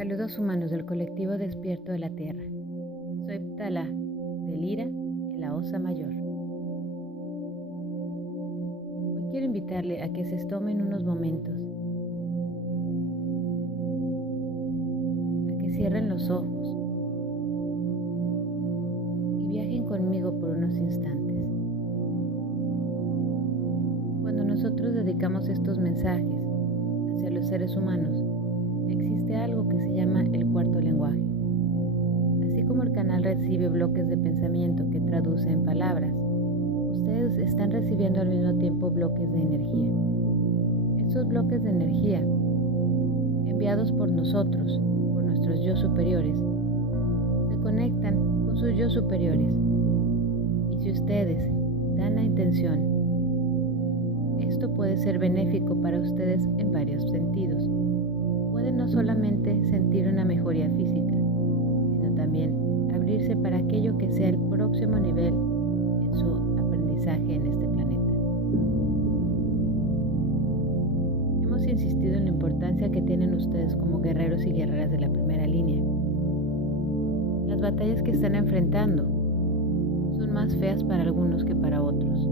Saludos humanos del colectivo Despierto de la Tierra. Soy Ptala, de Lira, en la Osa Mayor. Hoy quiero invitarle a que se tomen unos momentos, a que cierren los ojos y viajen conmigo por unos instantes. Cuando nosotros dedicamos estos mensajes hacia los seres humanos, existe algo que se llama el cuarto lenguaje. Así como el canal recibe bloques de pensamiento que traduce en palabras, ustedes están recibiendo al mismo tiempo bloques de energía. Estos bloques de energía, enviados por nosotros, por nuestros yo superiores, se conectan con sus yo superiores. Y si ustedes dan la intención, esto puede ser benéfico para ustedes en varios sentidos. Pueden no solamente sentir una mejoría física, sino también abrirse para aquello que sea el próximo nivel en su aprendizaje en este planeta. Hemos insistido en la importancia que tienen ustedes como guerreros y guerreras de la primera línea. Las batallas que están enfrentando son más feas para algunos que para otros.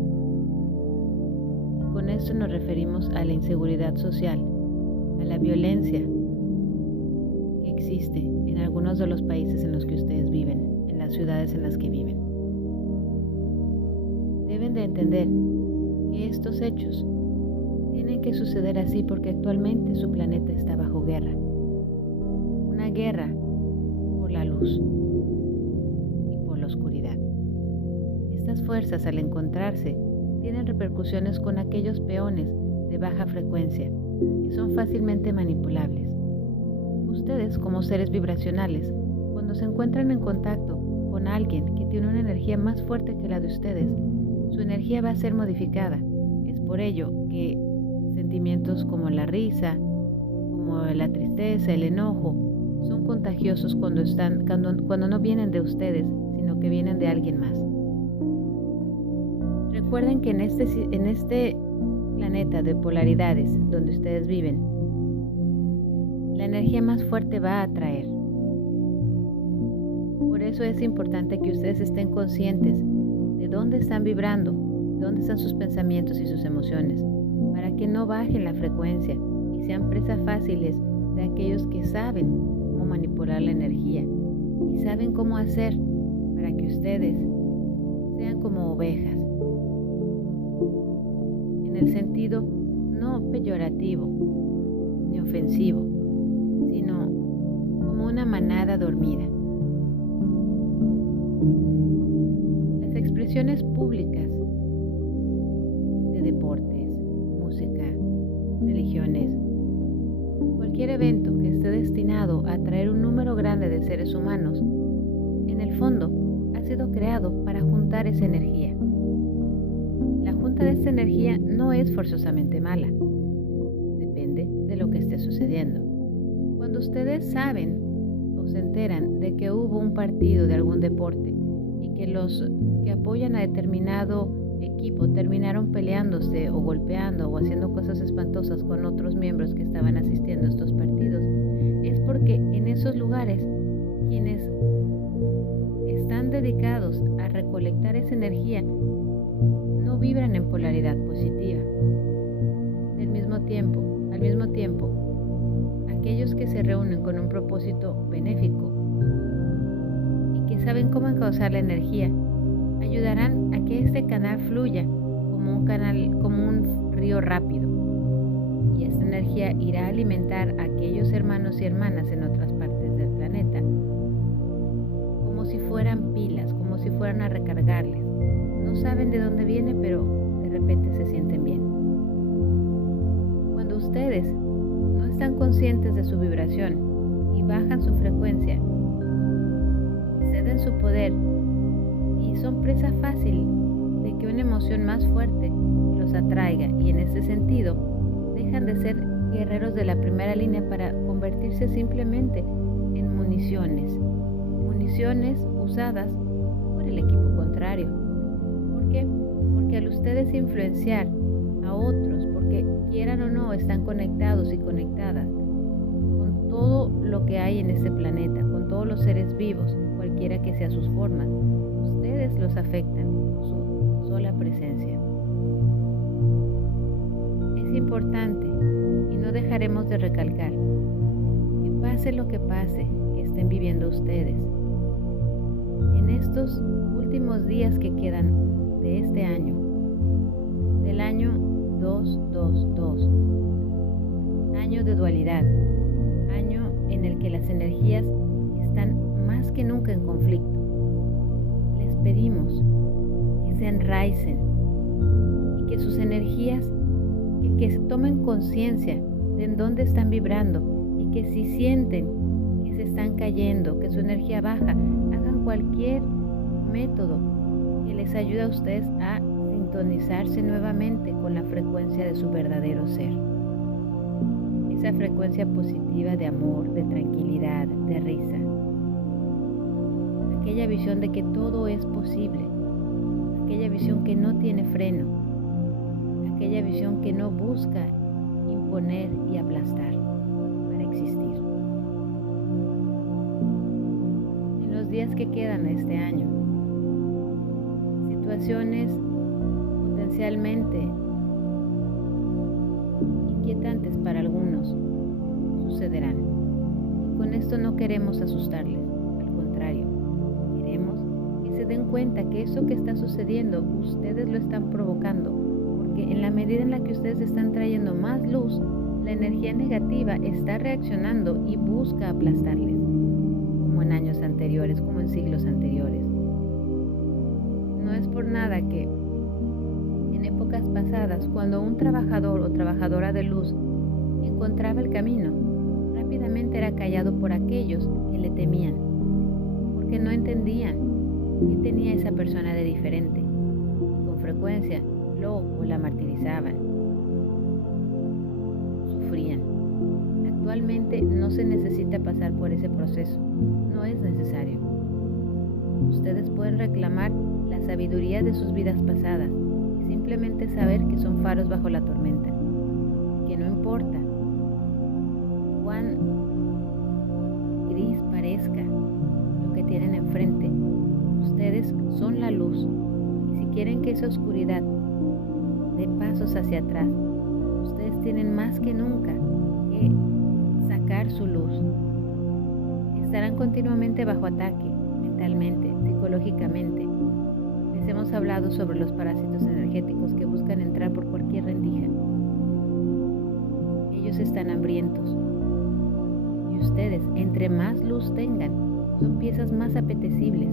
Y con esto nos referimos a la inseguridad social, a la violencia que existe en algunos de los países en los que ustedes viven, en las ciudades en las que viven. Deben de entender que estos hechos tienen que suceder así porque actualmente su planeta está bajo guerra. Una guerra por la luz y por la oscuridad. Estas fuerzas, al encontrarse, tienen repercusiones con aquellos peones de baja frecuencia que son fácilmente manipulables. Ustedes, como seres vibracionales, cuando se encuentran en contacto con alguien que tiene una energía más fuerte que la de ustedes, su energía va a ser modificada. Es por ello que sentimientos como la risa, como la tristeza, el enojo, son contagiosos cuando no vienen de ustedes, sino que vienen de alguien más. Recuerden que en este planeta de polaridades donde ustedes viven, la energía más fuerte va a atraer. Por eso es importante que ustedes estén conscientes de dónde están vibrando, dónde están sus pensamientos y sus emociones, para que no bajen la frecuencia y sean presas fáciles de aquellos que saben cómo manipular la energía y saben cómo hacer para que ustedes sean como ovejas, en el sentido no peyorativo ni ofensivo, sino como una manada dormida. Las expresiones públicas de deportes, música, religiones, cualquier evento que esté destinado a atraer un número grande de seres humanos, en el fondo ha sido creado para juntar esa energía. La junta de esta energía no es forzosamente mala, depende de lo que esté sucediendo. Cuando ustedes saben o se enteran de que hubo un partido de algún deporte y que los que apoyan a determinado equipo terminaron peleándose o golpeando o haciendo cosas espantosas con otros miembros que estaban asistiendo a estos partidos, es porque en esos lugares quienes están dedicados a recolectar esa energía no vibran en polaridad positiva. Al mismo tiempo, aquellos que se reúnen con un propósito benéfico y que saben cómo encauzar la energía, ayudarán a que este canal fluya como un río rápido. Y esta energía irá a alimentar a aquellos hermanos y hermanas en otras partes del planeta, como si fueran pilas, como si fueran a recargarles. No saben de dónde viene, pero de repente se sienten bien. Cuando ustedes no están conscientes de su vibración y bajan su frecuencia, ceden su poder y son presa fácil de que una emoción más fuerte los atraiga, y en ese sentido dejan de ser guerreros de la primera línea para convertirse simplemente en municiones usadas por el equipo contrario. ¿Por qué? Porque al ustedes influenciar a otros, porque quieran o no están conectados y conectadas con todo lo que hay en este planeta, con todos los seres vivos, cualquiera que sea sus formas. Ustedes los afectan con su sola presencia. Es importante, y no dejaremos de recalcar, que pase lo que pase que estén viviendo ustedes, en estos últimos días que quedan de este año, del año 222, año de dualidad, año en el que las energías están más que nunca en conflicto. Les pedimos que se enraicen y que sus energías, que se tomen conciencia de en dónde están vibrando, y que si sienten que se están cayendo, que su energía baja, hagan cualquier método que les ayude a ustedes a sintonizarse nuevamente con la frecuencia de su verdadero ser. Esa frecuencia positiva de amor, de tranquilidad, de risa. Aquella visión de que todo es posible. Aquella visión que no tiene freno. Aquella visión que no busca imponer y aplastar para existir. En los días que quedan de este año, situaciones potencialmente inquietantes para algunos sucederán. Y con esto no queremos asustarles, al contrario, queremos que se den cuenta que eso que está sucediendo, ustedes lo están provocando, porque en la medida en la que ustedes están trayendo más luz, la energía negativa está reaccionando y busca aplastarles, como en años anteriores, como en siglos anteriores. No es por nada que en épocas pasadas, cuando un trabajador o trabajadora de luz encontraba el camino, rápidamente era callado por aquellos que le temían, porque no entendían qué tenía esa persona de diferente, y con frecuencia lo o la martirizaban, sufrían. Actualmente no se necesita pasar por ese proceso, no es necesario. Ustedes pueden reclamar la sabiduría de sus vidas pasadas y simplemente saber que son faros bajo la tormenta, que no importa cuán gris parezca lo que tienen enfrente, ustedes son la luz, y si quieren que esa oscuridad dé pasos hacia atrás, ustedes tienen más que nunca que sacar su luz. Estarán continuamente bajo ataque, mentalmente, psicológicamente. Les hemos hablado sobre los parásitos energéticos que buscan entrar por cualquier rendija. Ellos están hambrientos. Y ustedes, entre más luz tengan, son piezas más apetecibles,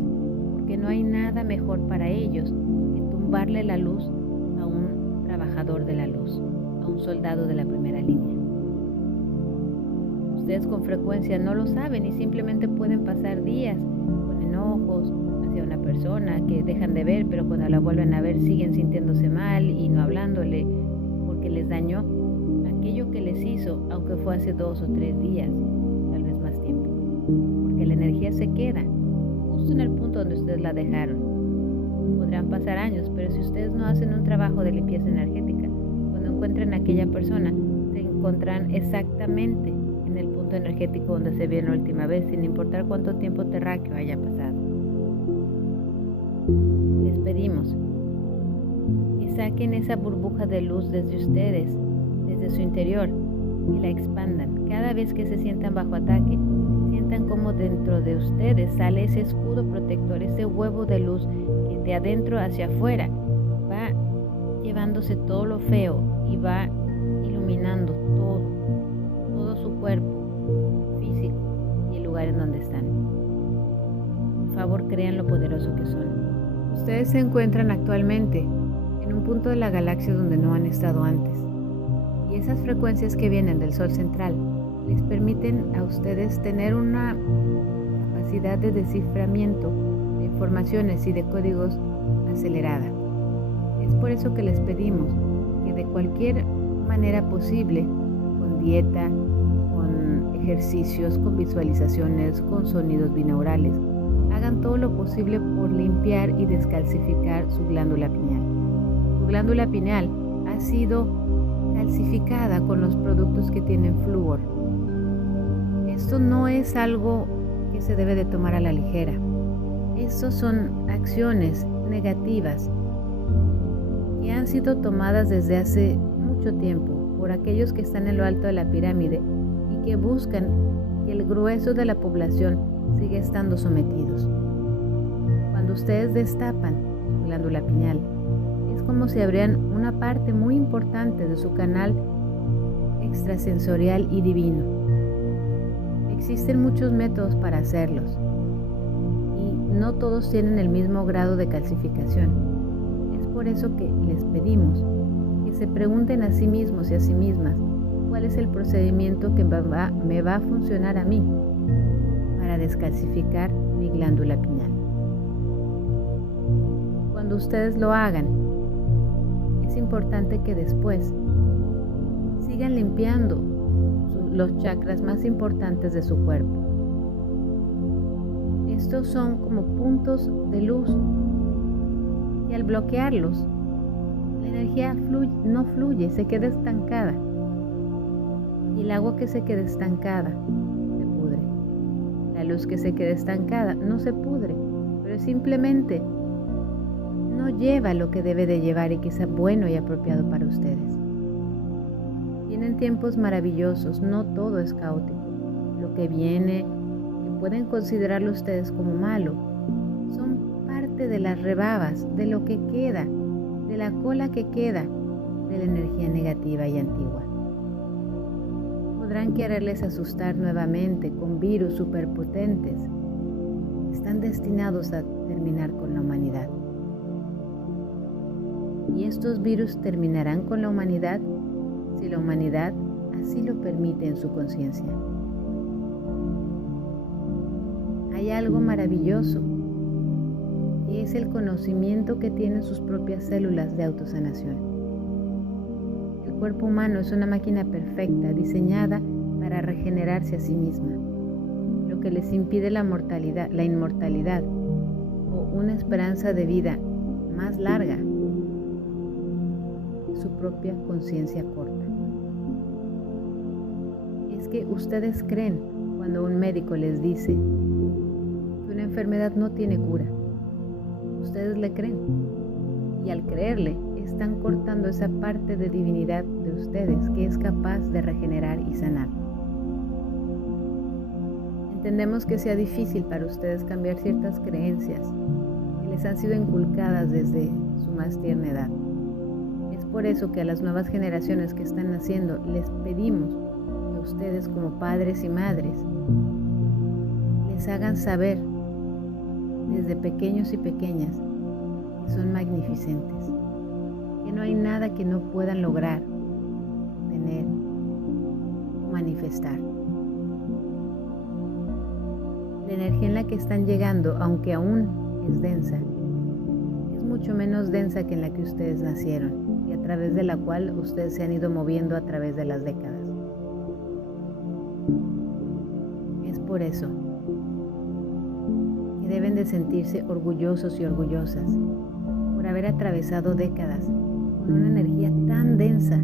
porque no hay nada mejor para ellos que tumbarle la luz a un trabajador de la luz, a un soldado de la primera línea. Ustedes con frecuencia no lo saben y simplemente pueden pasar días con enojos hacia una persona que dejan de ver, pero cuando la vuelven a ver siguen sintiéndose mal y no hablándole porque les dañó aquello que les hizo, aunque fue hace 2 o 3 días, tal vez más tiempo, porque la energía se queda justo en el punto donde ustedes la dejaron. Podrán pasar años, pero si ustedes no hacen un trabajo de limpieza energética, cuando encuentren a aquella persona, se encontrarán exactamente en el punto energético donde se vieron la última vez, sin importar cuánto tiempo terráqueo haya pasado. Les pedimos que saquen esa burbuja de luz desde ustedes, desde su interior, y la expandan. Cada vez que se sientan bajo ataque, sientan como dentro de ustedes sale ese escudo protector, ese huevo de luz que de adentro hacia afuera va llevándose todo lo feo y va iluminando todo su cuerpo físico y el lugar en donde están. Por favor, crean lo poderoso que son. Ustedes se encuentran actualmente en un punto de la galaxia donde no han estado antes, y esas frecuencias que vienen del Sol central les permiten a ustedes tener una capacidad de desciframiento de informaciones y de códigos acelerada. Es por eso que les pedimos que de cualquier manera posible, con dieta, con ejercicios, con visualizaciones, con sonidos binaurales, hagan todo lo posible por limpiar y descalcificar su glándula pineal. Su glándula pineal ha sido calcificada con los productos que tienen flúor. Esto no es algo que se debe de tomar a la ligera. Estos son acciones negativas que han sido tomadas desde hace mucho tiempo por aquellos que están en lo alto de la pirámide y que buscan que el grueso de la población siga estando sometidos. Cuando ustedes destapan su glándula pineal, es como si abrieran una parte muy importante de su canal extrasensorial y divino. Existen muchos métodos para hacerlos y no todos tienen el mismo grado de calcificación. Es por eso que les pedimos que se pregunten a sí mismos y a sí mismas cuál es el procedimiento que me va a funcionar a mí para descalcificar mi glándula pineal. Cuando ustedes lo hagan, es importante que después sigan limpiando los chakras más importantes de su cuerpo. Estos son como puntos de luz y al bloquearlos, la energía no fluye, se queda estancada. Y el agua que se queda estancada se pudre. La luz que se queda estancada no se pudre, pero simplemente no lleva lo que debe de llevar y que sea bueno y apropiado para ustedes. Vienen tiempos maravillosos, no todo es caótico. Lo que viene, que pueden considerarlo ustedes como malo, son parte de las rebabas, de lo que queda, de la cola que queda de la energía negativa y antigua. Podrán quererles asustar nuevamente con virus superpotentes. Están destinados a terminar con la humanidad. Y estos virus terminarán con la humanidad si la humanidad así lo permite en su conciencia. Hay algo maravilloso, y es el conocimiento que tienen sus propias células de autosanación. El cuerpo humano es una máquina perfecta, diseñada para regenerarse a sí misma. Lo que les impide la inmortalidad o una esperanza de vida más larga es su propia conciencia corta. Es que ustedes creen cuando un médico les dice que una enfermedad no tiene cura. Ustedes le creen, y al creerle están cortando esa parte de divinidad de ustedes que es capaz de regenerar y sanar. Entendemos que sea difícil para ustedes cambiar ciertas creencias que les han sido inculcadas desde su más tierna edad. Es por eso que a las nuevas generaciones que están naciendo les pedimos que ustedes, como padres y madres, les hagan saber desde pequeños y pequeñas que son magnificentes, que no hay nada que no puedan lograr, tener o manifestar. La energía en la que están llegando, aunque aún es densa, es mucho menos densa que en la que ustedes nacieron y a través de la cual ustedes se han ido moviendo a través de las décadas. Es por eso que deben de sentirse orgullosos y orgullosas por haber atravesado décadas con una energía tan densa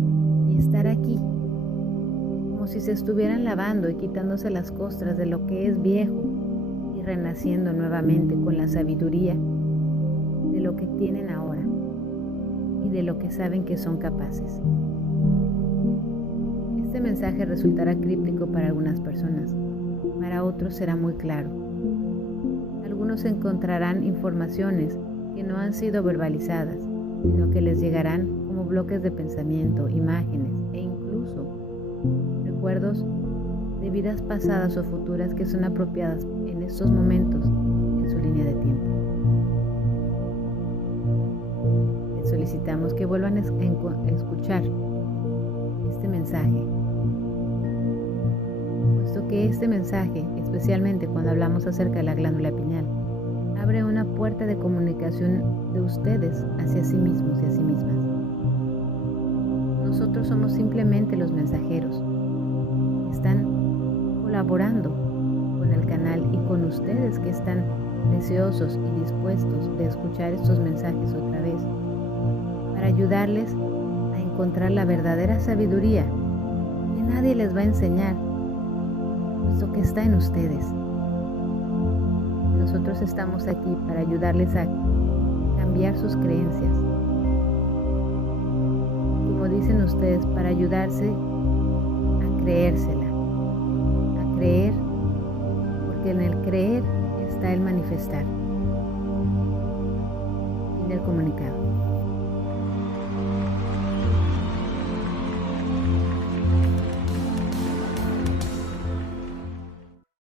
y estar aquí como si se estuvieran lavando y quitándose las costras de lo que es viejo y renaciendo nuevamente con la sabiduría de lo que tienen ahora y de lo que saben que son capaces. Este mensaje resultará críptico para algunas personas, para otros será muy claro. Algunos encontrarán informaciones que no han sido verbalizadas, sino que les llegarán como bloques de pensamiento, imágenes e incluso recuerdos de vidas pasadas o futuras que son apropiadas en estos momentos en su línea de tiempo. Les solicitamos que vuelvan a escuchar este mensaje, puesto que este mensaje, especialmente cuando hablamos acerca de la glándula pineal, abre una puerta de comunicación de ustedes hacia sí mismos y a sí mismas. Nosotros somos simplemente los mensajeros que están colaborando con el canal y con ustedes que están deseosos y dispuestos de escuchar estos mensajes otra vez para ayudarles a encontrar la verdadera sabiduría que nadie les va a enseñar, puesto que está en ustedes. Nosotros estamos aquí para ayudarles a cambiar sus creencias. Como dicen ustedes, para ayudarse a creérsela, a creer, porque en el creer está el manifestar. Fin del comunicado.